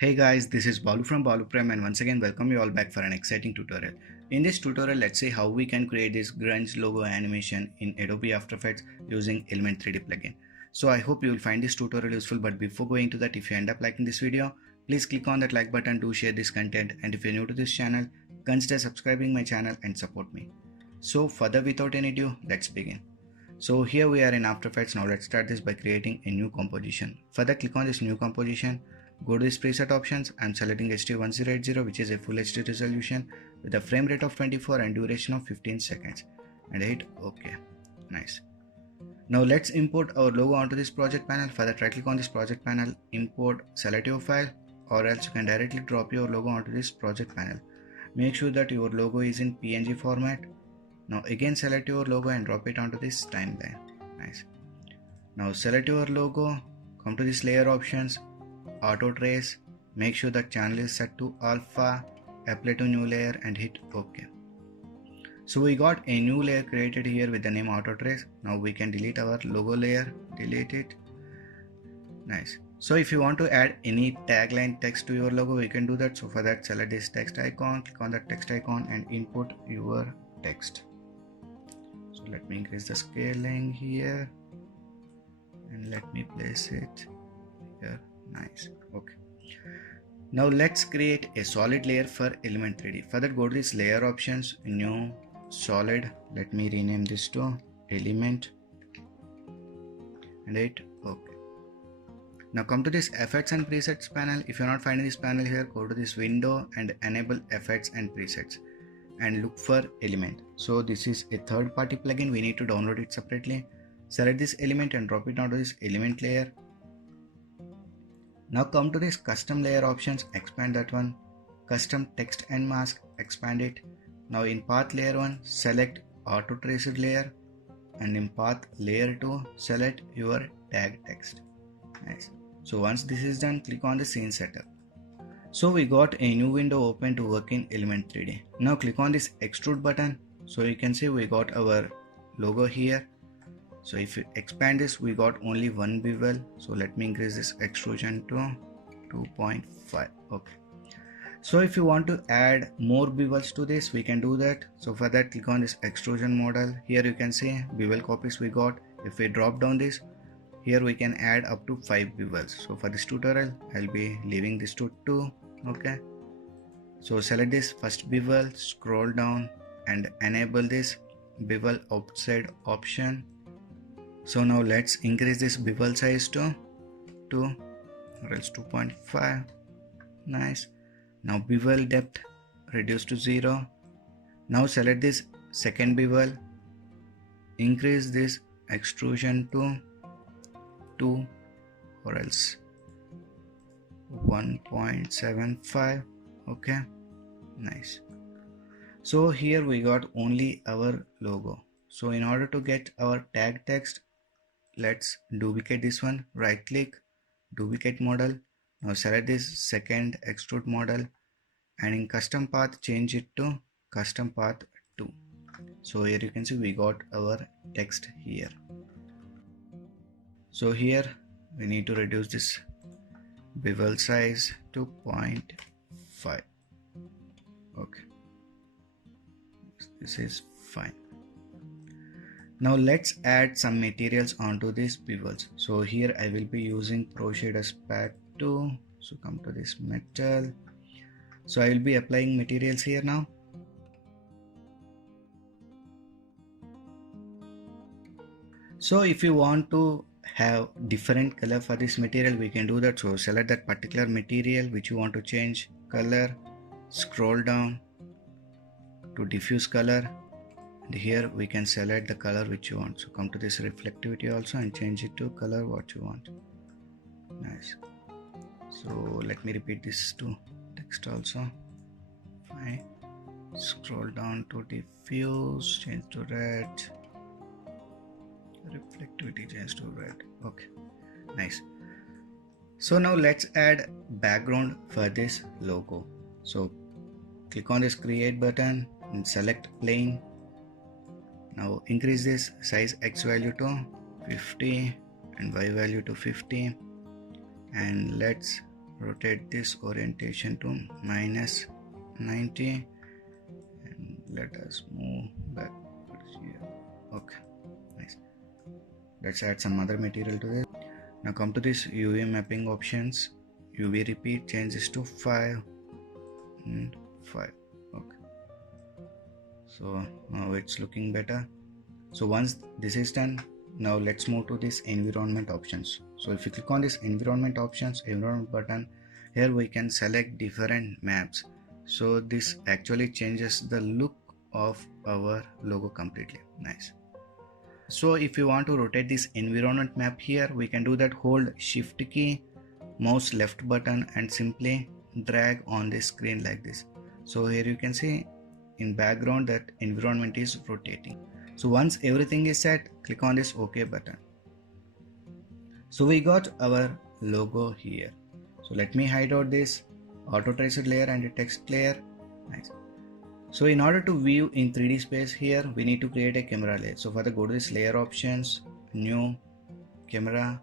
Hey guys, this is Balu from Balu Prime and once again welcome you all back for an exciting tutorial. In this tutorial, let's see how we can create this grunge logo animation in Adobe After Effects using Element 3D plugin. So I hope you will find this tutorial useful, but before going to that, if you end up liking this video, please click on that like button to share this content, and if you're new to this channel, consider subscribing my channel and support me. So further without any ado, let's begin. So here we are in After Effects. Now let's start this by creating a new composition. Further, click on this new composition. Go to this preset options. I'm selecting HD1080, which is a full HD resolution with a frame rate of 24 and duration of 15 seconds, and hit OK. Nice. Now let's import our logo onto this project panel. For that, right click on this project panel, import select your file, or else you can directly drop your logo onto this project panel. Make sure that your logo is in PNG format. Now again select your logo and drop it onto this timeline. Nice. Now select your logo, come to this layer options, auto trace, make sure the channel is set to alpha, apply to new layer and hit OK. So we got a new layer created here with the name auto trace. Now we can delete our logo layer, delete it. Nice. So if you want to add any tagline text to your logo, you can do that. So for that, select this text icon, click on the text icon and input your text. So let me increase the scaling here and let me place it here. Nice. Okay. Now let's create a solid layer for Element 3D. For that, go to this layer options, new solid. Let me rename this to Element and hit OK. Now come to this effects and presets panel. If you're not finding this panel here, go to this window and enable effects and presets and look for element. So this is a third-party plugin. We need to download it separately. Select this element and drop it onto this element layer. Now come to this custom layer options, expand that one. Custom text and mask, expand it. Now in path layer 1, select auto traced layer, and in path layer 2, select your tag text. Nice. So once this is done, click on the scene setup. So we got a new window open to work in Element 3D. Now click on this extrude button. So you can see we got our logo here. So if you expand this, we got only one bevel. So let me increase this extrusion to 2.5. Okay. So if you want to add more bevels to this, we can do that. So for that, click on this extrusion model. Here you can see bevel copies we got. If we drop down this, here we can add up to 5 bevels. So for this tutorial, I'll be leaving this to 2. Okay. So select this first bevel, scroll down and enable this bevel outside option. So now let's increase this bevel size to 2 or else 2.5. Nice. Now bevel depth reduce to 0. Now select this second bevel, increase this extrusion to 2 or else 1.75. Okay. Nice. So here we got only our logo. So in order to get our tag text, let's duplicate this one. Right click, duplicate model. Now select this second extrude model and in custom path change it to custom path 2. So here you can see we got our text here. So here we need to reduce this bevel size to 0.5. Okay, this is fine. Now let's add some materials onto these bevels. So here I will be using Pro Shaders Pack 2. So come to this metal. So I will be applying materials here now. So if you want to have different color for this material, we can do that. So select that particular material which you want to change color, scroll down to diffuse color, and here we can select the color which you want. So come to this reflectivity also and change it to color what you want. Nice. So let me repeat this to text also. Fine. Scroll down to diffuse, change to red, reflectivity change to red. Okay, nice. So now let's add background for this logo. So click on this create button and select plain. Now increase this size X value to 50 and Y value to 50, and let's rotate this orientation to minus 90 and let us move backwards here. Okay, nice. Let's add some other material to this. Now come to this UV mapping options. UV repeat, change this to 5 and 5. Okay, so now it's looking better. So once this is done, now let's move to this environment options. So if you click on this environment options, environment button, here we can select different maps. So this actually changes the look of our logo completely. Nice. So if you want to rotate this environment map here, we can do that. Hold shift key, mouse left button and simply drag on the screen like this. So here you can see in background that environment is rotating. So once everything is set, click on this OK button. So we got our logo here. So let me hide out this auto traced layer and the text layer. Nice. So in order to view in 3D space here, we need to create a camera layer. So for the go to this layer options, new camera.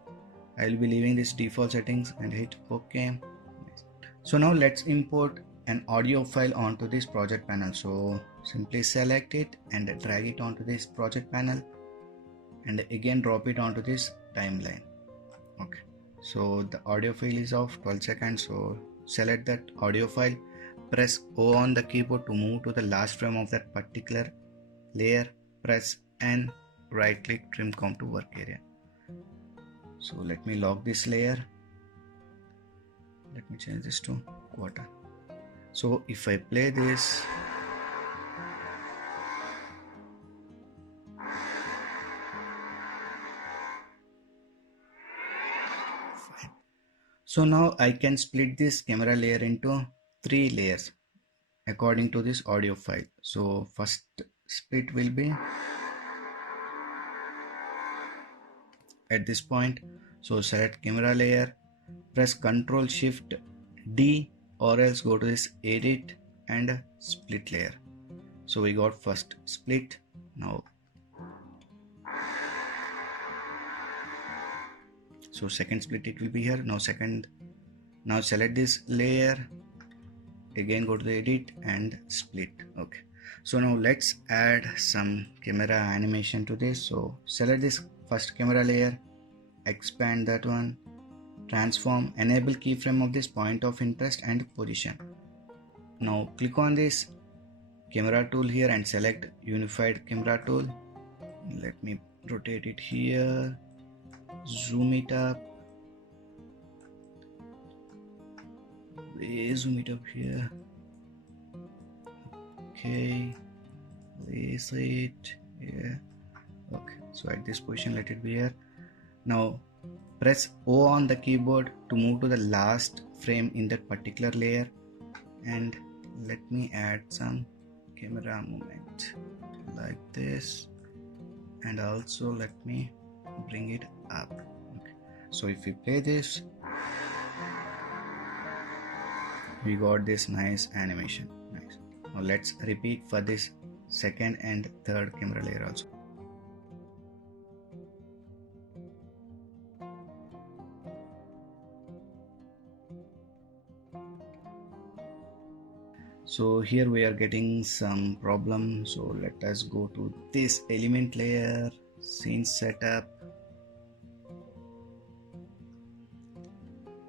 I will be leaving this default settings and hit OK. Nice. So now let's import an audio file onto this project panel. So simply select it and drag it onto this project panel and again drop it onto this timeline. Okay, so the audio file is of 12 seconds. So select that audio file, press O on the keyboard to move to the last frame of that particular layer, press N, right click, trim comp to work area. So let me lock this layer. Let me change this to quarter. So if I play this, fine. So now I can split this camera layer into 3 layers according to this audio file. So first split will be at this point. So select camera layer, press Ctrl Shift D or else go to this edit and split layer. So we got first split. Now so second split it will be here. Now select this layer, again go to the edit and split. Okay, so now let's add some camera animation to this. So select this first camera layer, expand that one, transform, enable keyframe of this point of interest and position. Now click on this camera tool here and select unified camera tool. Let me rotate it here, zoom it up, zoom it up here. Okay, place it here. Okay, so at this position let it be here. Now press O on the keyboard to move to the last frame in that particular layer and let me add some camera movement like this and also let me bring it up. Okay. So if we play this, we got this nice animation. Nice. Now let's repeat for this second and third camera layer also. So here we are getting some problem. So let us go to this element layer, scene setup.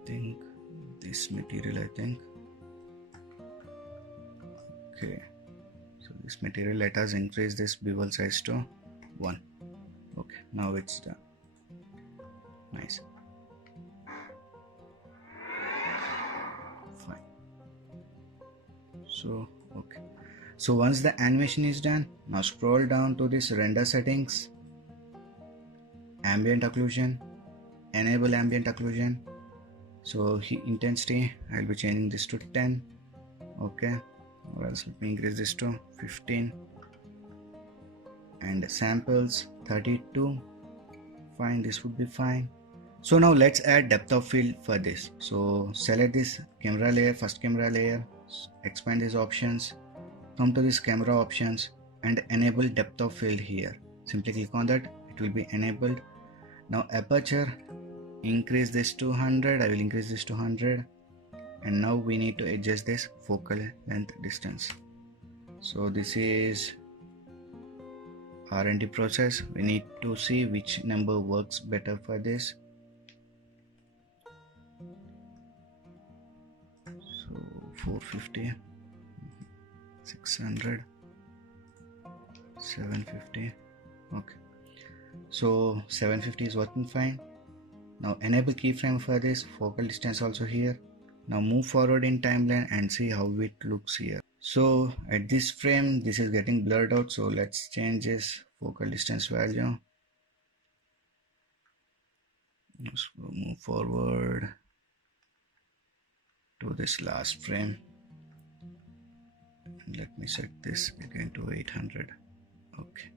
Think this material, I think. Okay, so this material, let us increase this bevel size to 1. Okay, now it's done. Nice. Fine. So okay, so once the animation is done, now scroll down to this render settings, ambient occlusion, enable ambient occlusion. So intensity, I'll be changing this to 10. Okay, or else let me increase this to 15 and samples 32. Fine, this would be fine. So now let's add depth of field for this. So select this camera layer, first camera layer, expand these options, come to this camera options and enable depth of field here. Simply click on that, it will be enabled. Now aperture, increase this to 100. I will increase this to 100. and now we need to adjust this focal length distance. So this is R&D process. We need to see which number works better for this. So 450, 600, 750. Okay, so 750 is working fine. Now enable keyframe for this, focal distance also here. Now move forward in timeline and see how it looks here. So at this frame this is getting blurred out, so let's change this focal distance value. Let's move forward to this last frame. Let me set this again to 800. Okay,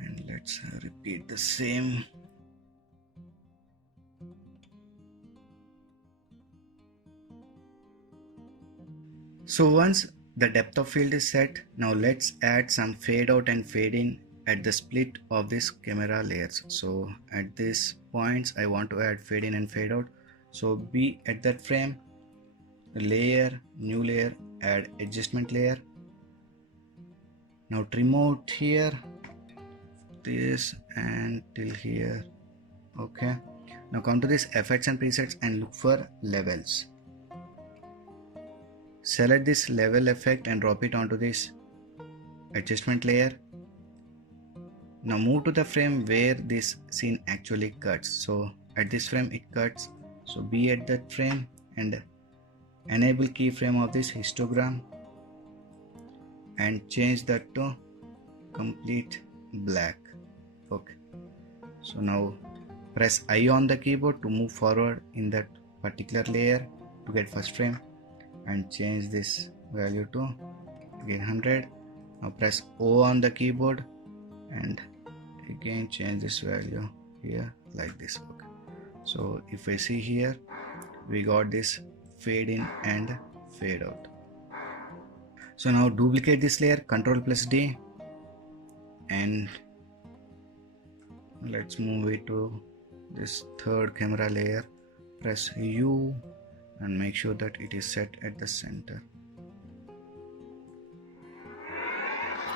and let's repeat the same. So once the depth of field is set, now let's add some fade out and fade in at the split of this camera layers. So at these points I want to add fade in and fade out. So be at that frame, layer, new layer, add adjustment layer. Now trim out here, this and till here. Okay, now come to this effects and presets and look for levels. Select this level effect and drop it onto this adjustment layer. Now move to the frame where this scene actually cuts. So at this frame it cuts, so be at that frame and enable keyframe of this histogram and change that to complete black. Okay, so now press I on the keyboard to move forward in that particular layer to get first frame and change this value to again 100. Now press O on the keyboard and again change this value here like this. Okay, so if I see here we got this fade in and fade out. So now duplicate this layer, Ctrl+D, and let's move it to this third camera layer. Press U and make sure that it is set at the center.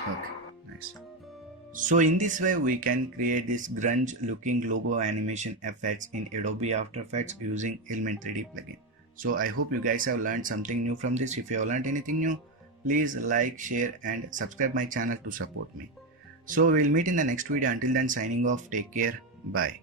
Okay, nice. So in this way we can create this grunge looking logo animation effects in Adobe After Effects using Element 3D plugin. So I hope you guys have learned something new from this. If you have learned anything new, please like, share and subscribe my channel to support me. So we'll meet in the next video. Until then, signing off. Take care. Bye.